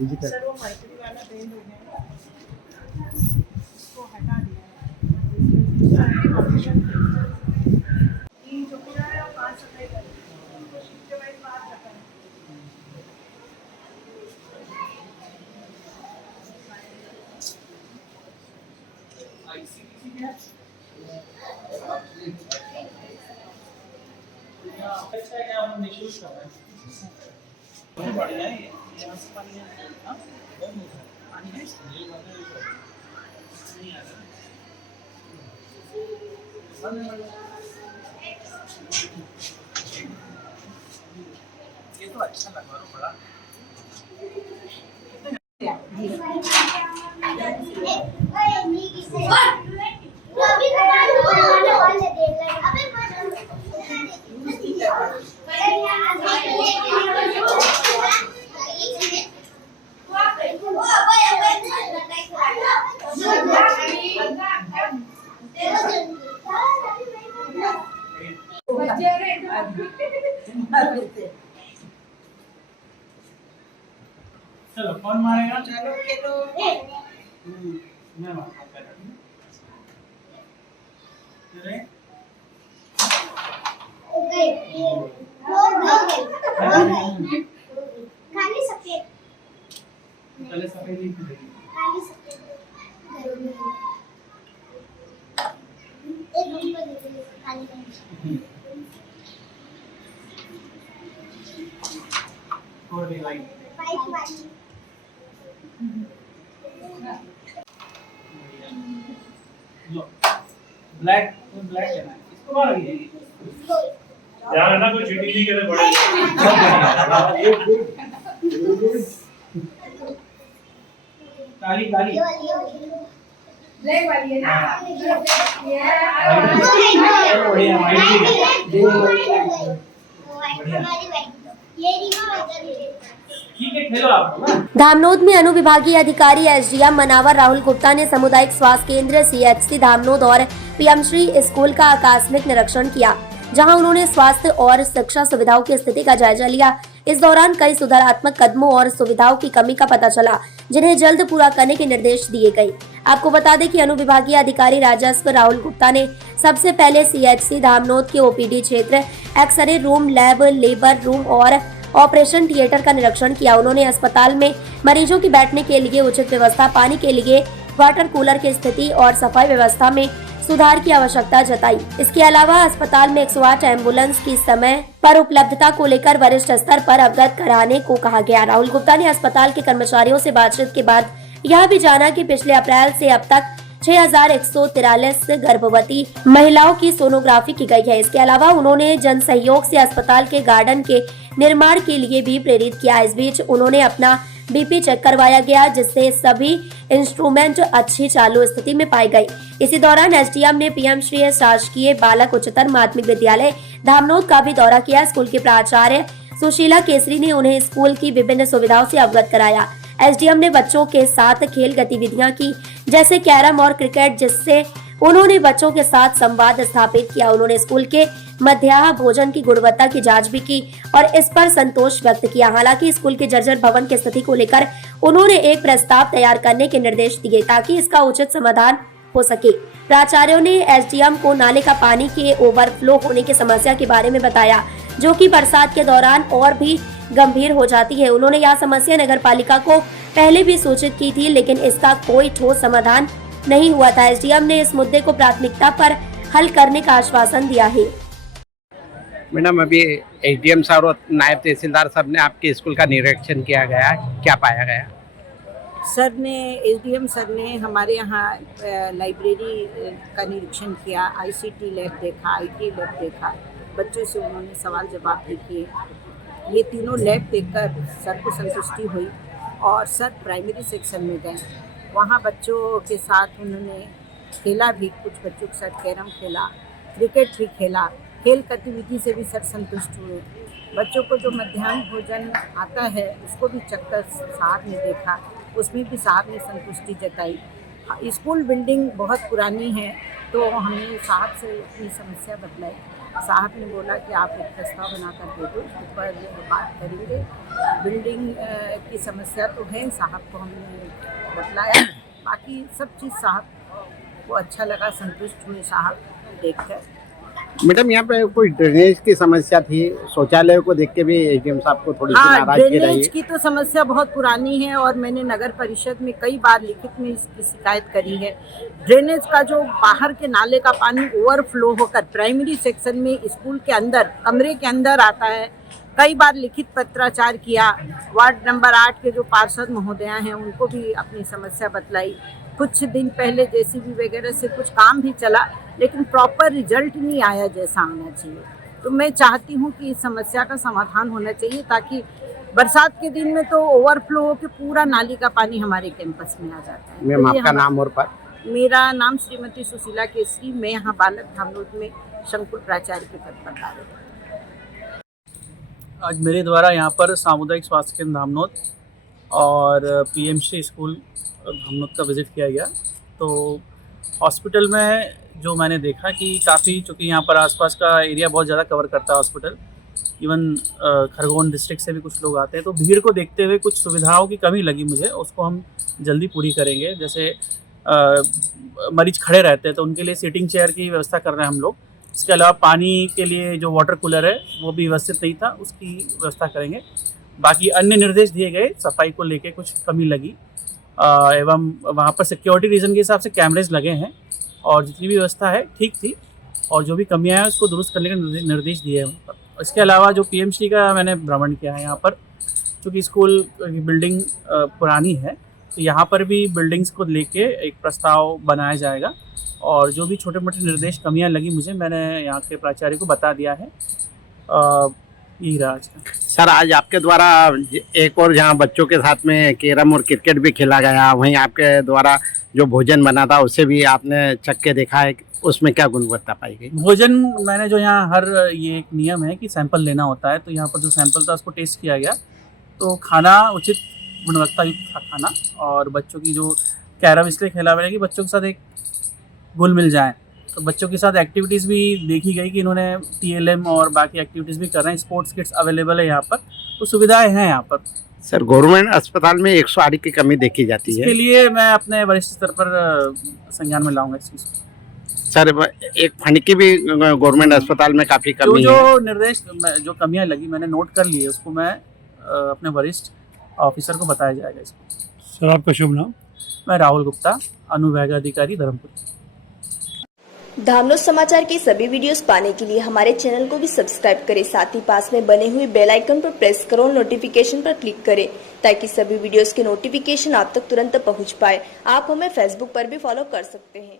Sir वो mercury वाला paint हो गया है, इसको हटा दिया है। ऑप्शन ये जो पूरा है वो 5 सफाई कर तो शीट के वाइज बात रखा है। अच्छा है क्या हम निशुल्क कर रहे हैं। बहुत बढ़िया है ये, यहाँ से पानी है। हाँ बहुत मीठा है पानी है इसमें, ये नहीं आ रहा ये तो अच्छा लग रहा है बड़ा। चलो कौन मारेगा? चलो खेलो। मैं मारता हूँ पहले। चले खाली सफेद पहले सफेद ही खेलेंगे। खाली सफेद एक नंबर दे दे खाली नहीं और भी लाइट वाइट लो ब्लैक है ना, इसको मारोगे। यार ना कोई चीटिंग नहीं करे बड़े काली काली ब्लैक वाली है ना, बढ़िया ठीक है खेलो आप ना। धामनोद में अनुविभागीय अधिकारी एसडीएम मनावर राहुल गुप्ता ने सामुदायिक स्वास्थ्य केंद्र सीएचसी धामनोद और पीएमश्री स्कूल का आकस्मिक निरीक्षण किया, जहां उन्होंने स्वास्थ्य और शिक्षा सुविधाओं की स्थिति का जायजा लिया। इस दौरान कई सुधारात्मक कदमों और सुविधाओं की कमी का पता चला, जिन्हें जल्द पूरा करने के निर्देश दिए गए। आपको बता दें कि अनुविभागीय अधिकारी राजस्व राहुल गुप्ता ने सबसे पहले सीएचसी धामनोद के ओपीडी क्षेत्र, x ray room, lab, labour room और ऑपरेशन थिएटर का निरीक्षण किया। उन्होंने अस्पताल में मरीजों की बैठने के लिए उचित व्यवस्था, पानी के लिए वाटर कूलर की स्थिति और सफाई व्यवस्था में सुधार की आवश्यकता जताई। इसके अलावा अस्पताल में 108 एम्बुलेंस की समय पर उपलब्धता को लेकर वरिष्ठ स्तर पर अवगत कराने को कहा गया। राहुल गुप्ता ने अस्पताल के कर्मचारियों से बातचीत के बाद यह भी जाना कि पिछले अप्रैल से अब तक 6143 गर्भवती महिलाओं की सोनोग्राफी की गई है। इसके अलावा उन्होंने जन सहयोग से अस्पताल के गार्डन के निर्माण के लिए भी प्रेरित किया। इस बीच उन्होंने अपना बीपी चेक करवाया गया, जिससे सभी इंस्ट्रूमेंट अच्छी चालू स्थिति में पाए गए। इसी दौरान एसडीएम ने पीएमश्री शासकीय बालक उच्चतर माध्यमिक विद्यालय धामनोद का भी दौरा किया। स्कूल के प्राचार्य सुशीला केसरी ने उन्हें स्कूल की विभिन्न सुविधाओं से अवगत कराया। एसडीएम ने बच्चों के साथ खेल गतिविधियां की, जैसे कैरम और क्रिकेट, जिससे उन्होंने बच्चों के साथ संवाद स्थापित किया। उन्होंने स्कूल के मध्याह्न भोजन की गुणवत्ता की जांच भी की और इस पर संतोष व्यक्त किया। हालांकि स्कूल के जर्जर भवन की स्थिति को लेकर उन्होंने एक प्रस्ताव तैयार करने के निर्देश दिए, ताकि इसका उचित समाधान हो सके। प्राचार्यों ने एसडीएम को नाले का पानी के ओवरफ्लो होने की समस्या के बारे में बताया, जो कि बरसात के दौरान और भी गंभीर हो जाती है। उन्होंने यह समस्या नगर पालिका को पहले भी सूचित की थी, लेकिन इसका कोई ठोस समाधान नहीं हुआ था। एसडीएम ने इस मुद्दे को प्राथमिकता पर हल करने का आश्वासन दिया है। मैडम, अभी एसडीएम साहब और नायब तहसीलदार साहब ने आपके स्कूल का निरीक्षण किया गया, क्या पाया गया? सर ने एसडीएम सर ने हमारे यहाँ लाइब्रेरी का निरीक्षण किया, आईसीटी लैब देखा, आईटी लैब देखा, बच्चों से उन्होंने सवाल जवाब भी किए। ये तीनों लैब देखकर सर को संतुष्टि हुई और सर प्राइमरी सेक्शन में गए। वहाँ बच्चों के साथ उन्होंने खेला भी, कुछ बच्चों के साथ कैरम खेला, क्रिकेट भी खेला। खेल गतिविधि से भी सर संतुष्ट हुए। बच्चों को जो मध्याह्न भोजन आता है उसको भी चक्कर साहब ने देखा, उसमें भी साहब ने संतुष्टि जताई। स्कूल बिल्डिंग बहुत पुरानी है, तो हमने साहब से अपनी समस्या बतलाई। साहब ने बोला कि आप एक प्रस्ताव बनाकर दे दो, उस पर बात करेंगे। बिल्डिंग की समस्या तो है, साहब को हमने बतलाया, बाकी सब चीज़ साहब को अच्छा लगा, संतुष्ट हुए साहब देखकर। मैडम यहाँ पे कोई ड्रेनेज की समस्या थी, शौचालय को देख के भी एडीएम साहब को थोड़ी सी हाँ, नाराजगी रही। ड्रेनेज की तो समस्या बहुत पुरानी है और मैंने नगर परिषद में कई बार लिखित में इसकी शिकायत करी है। ड्रेनेज का जो बाहर के नाले का पानी ओवरफ्लो होकर प्राइमरी सेक्शन में स्कूल के अंदर कमरे के अंदर आता है, कई बार लिखित पत्राचार किया। वार्ड नंबर 8 के जो पार्षद महोदया हैं उनको भी अपनी समस्या बतलाई। कुछ दिन पहले जेसीबी वगैरह से कुछ काम भी चला, लेकिन प्रॉपर रिजल्ट नहीं आया जैसा आना चाहिए। तो मैं चाहती हूँ कि इस समस्या का समाधान होना चाहिए, ताकि बरसात के दिन में तो ओवरफ्लो होकर पूरा नाली का पानी हमारे कैंपस में आ जाता है। मैम तो ये आपका नाम और पद? मेरा नाम श्रीमती सुशीला केसरी, मैं यहाँ बालक धामनोद में शंकुल प्राचार्य के पद पर कार्यरत हूँ। आज मेरे द्वारा यहाँ पर सामुदायिक स्वास्थ्य केंद्र धामनोद और पीएमसी स्कूल धामनोद का विज़िट किया गया। तो हॉस्पिटल में जो मैंने देखा कि काफ़ी, चूँकि यहाँ पर आसपास का एरिया बहुत ज़्यादा कवर करता है हॉस्पिटल, इवन खरगोन डिस्ट्रिक्ट से भी कुछ लोग आते हैं, तो भीड़ को देखते हुए कुछ सुविधाओं की कमी लगी मुझे, उसको हम जल्दी पूरी करेंगे। जैसे मरीज खड़े रहते हैं तो उनके लिए सीटिंग चेयर की व्यवस्था कर रहे हैं हम लोग। इसके अलावा पानी के लिए जो वाटर कूलर है वो भी व्यवस्थित नहीं था, उसकी व्यवस्था करेंगे। बाकी अन्य निर्देश दिए गए, सफाई को लेके कुछ कमी लगी, एवं वहाँ पर सिक्योरिटी रीज़न के हिसाब से कैमरेज लगे हैं और जितनी भी व्यवस्था है ठीक थी, और जो भी कमियाँ हैं उसको दुरुस्त करने के निर्देश दिए हैं वहाँ पर। इसके अलावा जो पीएमसी का मैंने भ्रमण किया है यहाँ पर, क्योंकि स्कूल की बिल्डिंग पुरानी है, तो यहाँ पर भी बिल्डिंग्स को लेके एक प्रस्ताव बनाया जाएगा, और जो भी छोटे मोटे निर्देश कमियाँ लगी मुझे, मैंने यहाँ के प्राचार्य को बता दिया है। यही रहा आज का। सर, आज आपके द्वारा एक और जहाँ बच्चों के साथ में कैरम और क्रिकेट भी खेला गया, वहीं आपके द्वारा जो भोजन बना था उसे भी आपने चख के देखा है, उसमें क्या गुणवत्ता पाई गई? भोजन मैंने जो यहाँ ये एक नियम है कि सैंपल लेना होता है, तो यहाँ पर जो सैंपल था उसको टेस्ट किया गया, तो खाना उचित गुणवत्ता युक्त था खाना। और बच्चों की जो कैरम इसलिए खेला गया कि बच्चों के साथ एक घुल मिल जाए, तो बच्चों के साथ एक्टिविटीज़ भी देखी गई कि इन्होंने TLM और बाकी एक्टिविटीज़ भी कर रहे हैं। स्पोर्ट्स किट्स अवेलेबल है यहाँ पर, तो सुविधाएं हैं यहाँ पर। सर, गवर्नमेंट अस्पताल में 108 की कमी देखी जाती है, इसके लिए मैं अपने वरिष्ठ स्तर पर संज्ञान में लाऊंगा इस चीज़ को। सर एक फंड की भी गवर्नमेंट अस्पताल में काफ़ी कमी है। जो निर्देश, जो कमियां लगी मैंने नोट कर ली है, उसको मैं अपने वरिष्ठ ऑफिसर को बताया जाएगा इसको। सर आपका शुभ नाम? मैं राहुल गुप्ता, अनुविभाग अधिकारी धर्मपुर। धामनोद समाचार के सभी वीडियोस पाने के लिए हमारे चैनल को भी सब्सक्राइब करें, साथ ही पास में बने हुए बेल आइकन पर प्रेस करो, नोटिफिकेशन पर क्लिक करें, ताकि सभी वीडियोस के नोटिफिकेशन आप तक तुरंत पहुंच पाए। आप हमें फेसबुक पर भी फॉलो कर सकते हैं।